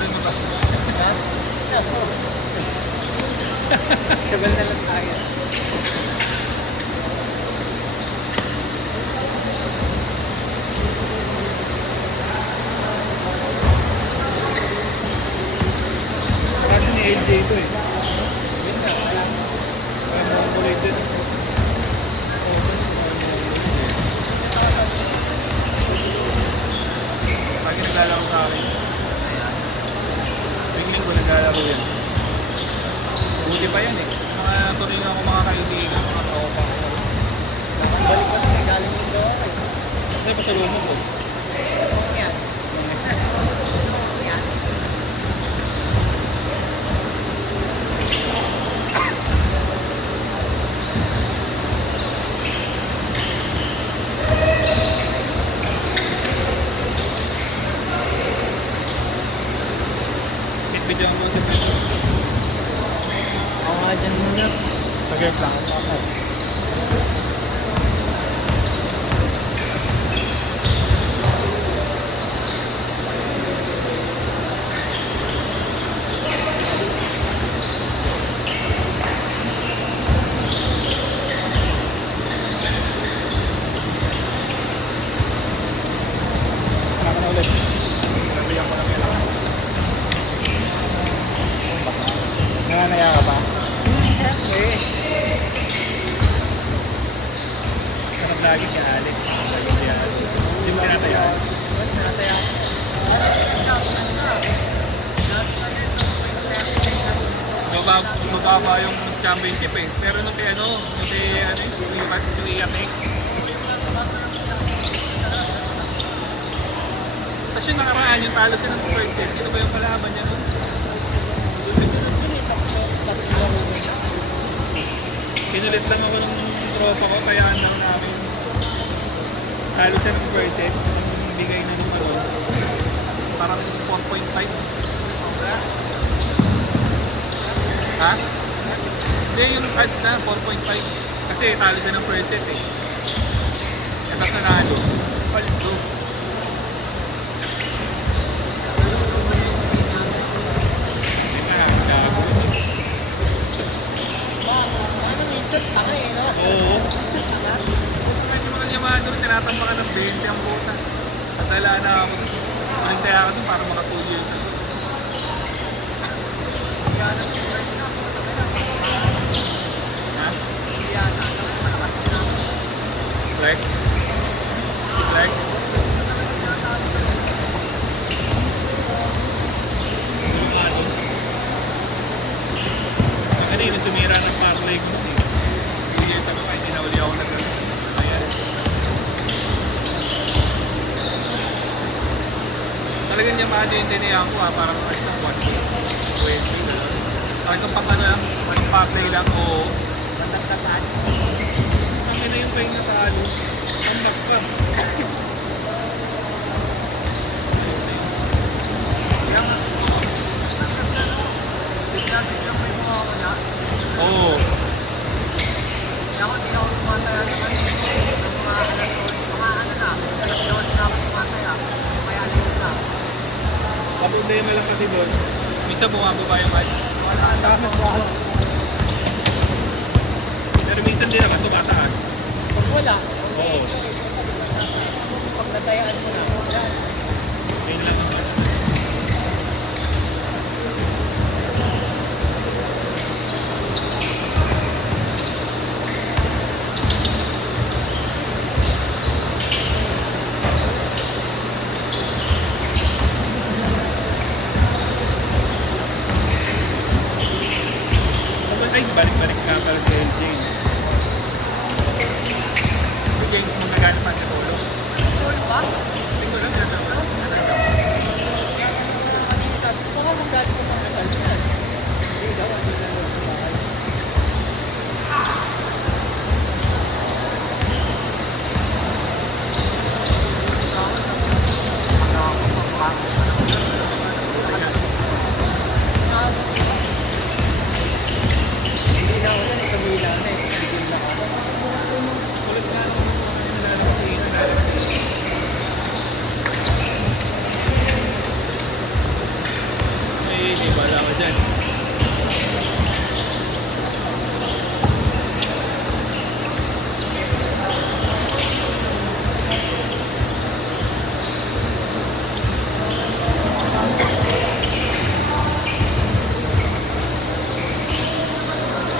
rin mo ba? Sabal na lang tayo. Kasi ni LJ ito eh. Yun na, wala. Ano ang ulitin? Lagi naglalaro sa akin. Tuwing linggo naglalaro yan. Buti pa yan eh. Mga turingan ko mga kaibigan, mga tropa ko. Balik ka na, galing mo doon. Ano pa sa lumo ko? Yan. Yan. Video mo si Pedro. Ako nga dyan muna. Tagay lang ako. Sama na ulit. Sabihan ko na kailangan. Nanganaya ka ba? Siyempre. Sarap lagi si Alex. Lagi si Alex. Hindi mo tinatayaan. Ba't nataya? Mababa yung championship eh. Pero nung kay ano, yung party yung Iatek. Tapos yung nakaraan, yung talo sila ng first set. Sino ba yung kalaban niya nun? Pinulit lang ako ng tropa ko, kaya lang namin. Talo siya ng first set. Ang bigay na nung ano, parang 4.5. Ha? Hindi, yung odds na 4.5. Kasi talo siya ng first set eh. At ang nanalo, paldo. Hindi nga, gago. Ano minsan tanga eh, no? Oo. Minsan tanga. Kasi mga Yamado rin, tinatambakan ng 20 ang buta. At dala na ako. Malintaya ako dun para maka 2 years na. Ha? Black? Si Black? Ang kanina sumira ng parlay ko. Hindi yung sabi ko, hindi na uli ako ayan. Talagang Yamado yung dinayaan ko parang ay ng 1 20 gano'n. Talagang pang ano lang, pang parlay lang o Matagtasan. ang ina yung pay na talo. Ang nagpa. Oo. Kapag mo lang kasi doon, minsan bumababa yung mic. Bakit ba? Pero minsan din naman tumataas. Pag wala, Oo. pag natayaan mo na, wala. Yun lang naman. Ay, balik-balik ka pala si LJ. Si James mo nagano pa sa ulo. Sure ba? Hindi ko lang nagano. dyan.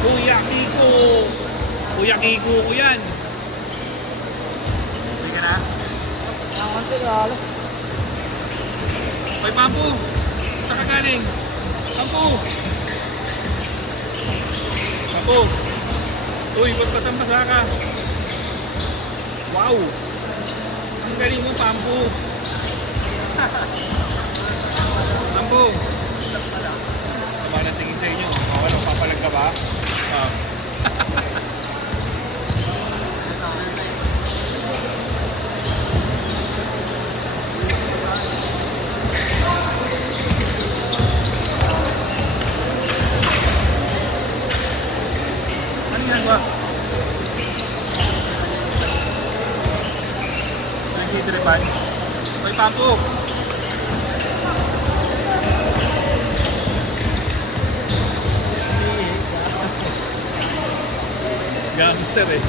Kuya Kiko! Kuya Kiko ko yan! Sige na. Ang konti lalo. Hoy, Pampu! Saan ka galing? Pampu! Pampu! Uy, ba't pasang-pasa ka? Wow! Ang galing mo, Pampu! Pampu! Tama na tingin sa inyo. Walang papalag ka ba? Ah. Ano ginagawa? Nagsitripan? Hoy, Pampu! Gangster eh.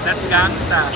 That's gangsta.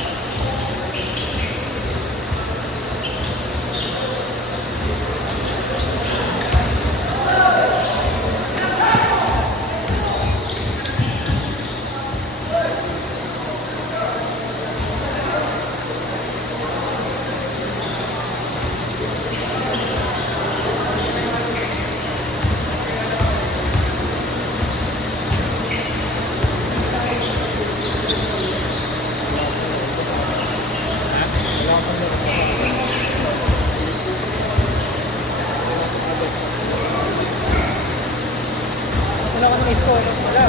Wala ka ng score. Wala.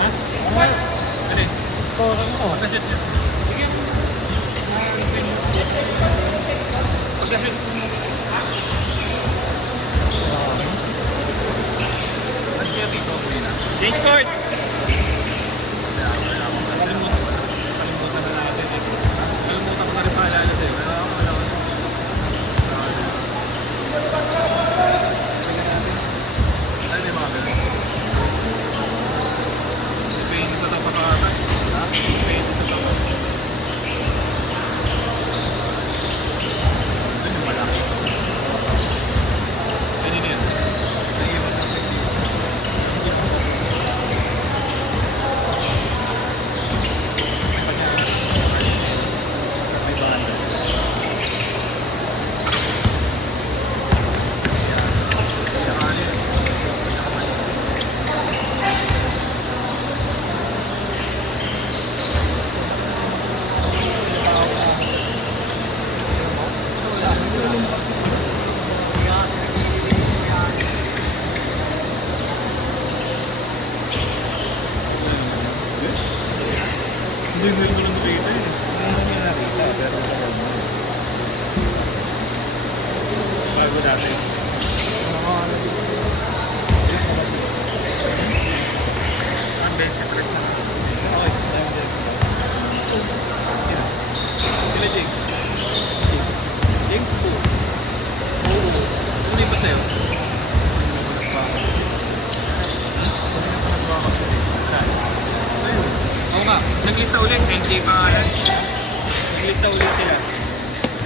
Ha? What? Ano yun? Score mo. Pagkasit niya. Sige. Pagkasit. Ba't kaya dito ako yun ah? Change court! Kalimutan na natin eh. Kalimutan ko na rin paalala sa'yo. Wala ako. Ano yung mga ganun? Depende sa tapakatan. Ha? Depende sa tapakatan. Ano yung malaki? Ano yun? Naiiwan natin. May pagyan. Sa may barangay. Saka ano yun? Hindi mo lang nakita eh. Hindi niya nakita. Pero bago dati. Ang bench press na. Okay. Sila Jake. James po. Oo. Ano yung ba sa'yo? Oo nga, naglista ulit, NJ pangalan. Naglista ulit sila.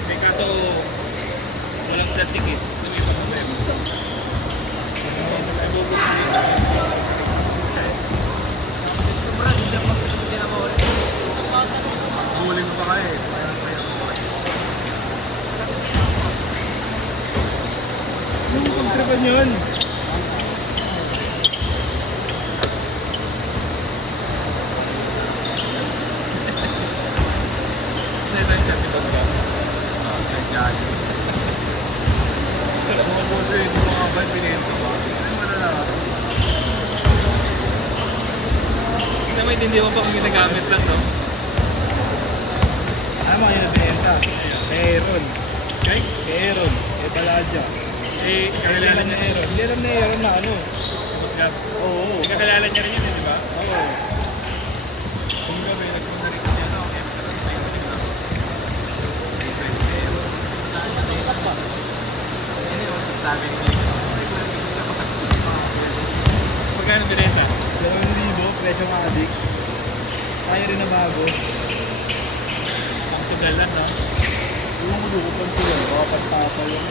May kaso, walang flat ticket. Ano yung problema? Huli mo pa kaya eh. Yung pagtripan yun. May hindi mo pa kung ginagamit lang, no? Ano mga yung nabenta? Meron. Okay? Meron. Baladya. Eh, kakilala niya Meron. Hindi lang meron na ano. Musgap. Oo. Kakilala niya rin yun, di ba? Oo. Kung gabi, nagpunta rin niya, no? Okay, pero may sabi ni Magkano binenta? 2,000, presyo nga adik. Tayo rin na bago. Ang sugalan, no? Yung mulukupan ko yun, baka pagtapal yun.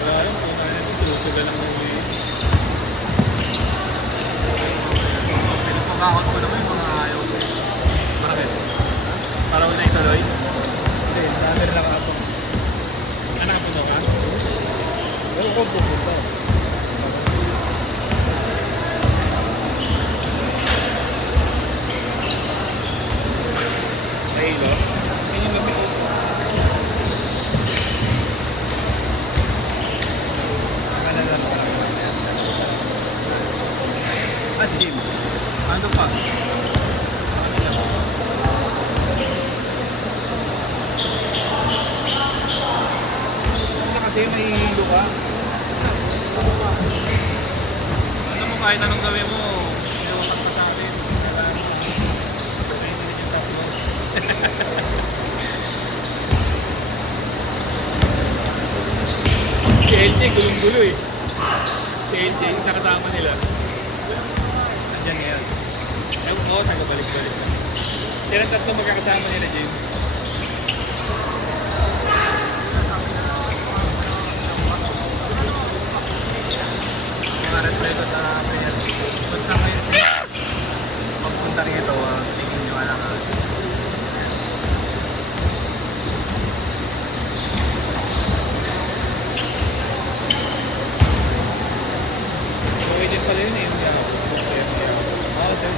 Wala alam kung ano ito. Sugalan mo yun. Pinapagakot ko naman yung mga ayaw. Bakit? Para mo na ituloy? Hindi, dami rin ako. Ano ka puno ka? Pero ko pupunta. Sa ilo? Yun yung lamig. Ah, si James. Ano pa? Kasi may hilo ka. Alam mo, kahit anong gawin mo, inuutak ka sa akin. Kaya hindi yung tatlo. Si LJ, gulong-gulo eh. Si LJ, isa kasama nila. Nandyan ngayon. Ewan ko, saan ka balik-balik na. Sila tatlo magkakasama nila, James. Mga respeto sa player. Basta ngayon siya. Pagpunta rin ito, tingin nyo alam nga. Okay din pala yun eh. Oo, sir.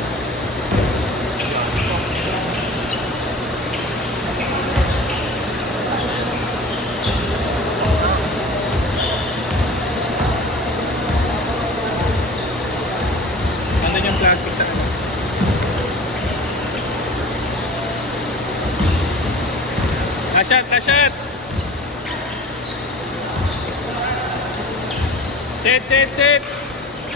Nandun yung plastic sa ano. Rashad! Rashad! Sit! Sit! Sit!